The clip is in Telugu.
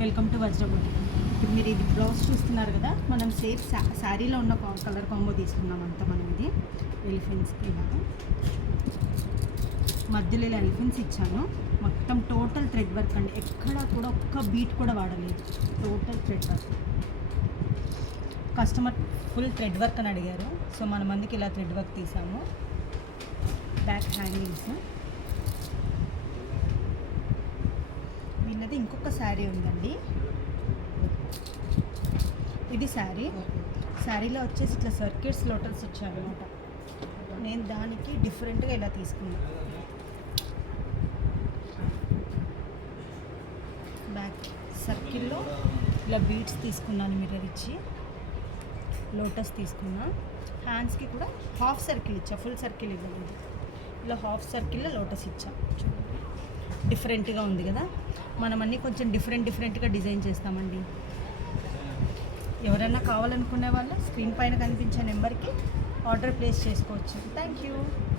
Welcome to వజ్రబుటి. ఇప్పుడు మీరు ఇది బ్లౌజ్ చూస్తున్నారు కదా, మనం సేమ్ శారీలో ఉన్న కలర్ కాంబో తీసుకున్నాం అంతా. మనం ఇది ఎలిఫెంట్స్కి ఇలాగా మధ్యలో ఇలా ఎలిఫెంట్స్ ఇచ్చాను. మొత్తం టోటల్ థ్రెడ్ వర్క్ అండి, ఎక్కడా కూడా ఒక్క బీట్ కూడా వాడలేదు. Total thread work. Customer full thread work అని అడిగారు, సో మన మందికి ఇలా థ్రెడ్ వర్క్ తీసాము. Back hangings. వీళ్ళది ఇంకొక శారీ ఉందండి, ఇది శారీలో వచ్చేసి ఇట్లా సర్కిట్స్ లోటల్స్ వచ్చాయన్నమాట. నేను దానికి డిఫరెంట్గా ఇలా తీసుకున్నాను. బ్యాక్ సర్కిల్లో ఇలా బీడ్స్ తీసుకున్నాను, మిర్రర్ ఇచ్చి లోటస్ తీసుకున్నా. హ్యాండ్స్కి కూడా హాఫ్ సర్కిల్ ఇచ్చా, ఫుల్ సర్కిల్ ఇవ్వలేదు. ఇలా హాఫ్ సర్కిల్లో లోటస్ ఇచ్చా. డిఫరెంట్గా ఉంది కదా, మనం అన్నీ కొంచెం డిఫరెంట్గా డిజైన్ చేస్తామండి. ఎవరైనా కావాలనుకునే వాళ్ళు స్క్రీన్ పైన కనిపించే నెంబర్కి ఆర్డర్ ప్లేస్ చేసుకోవచ్చు. Thank you.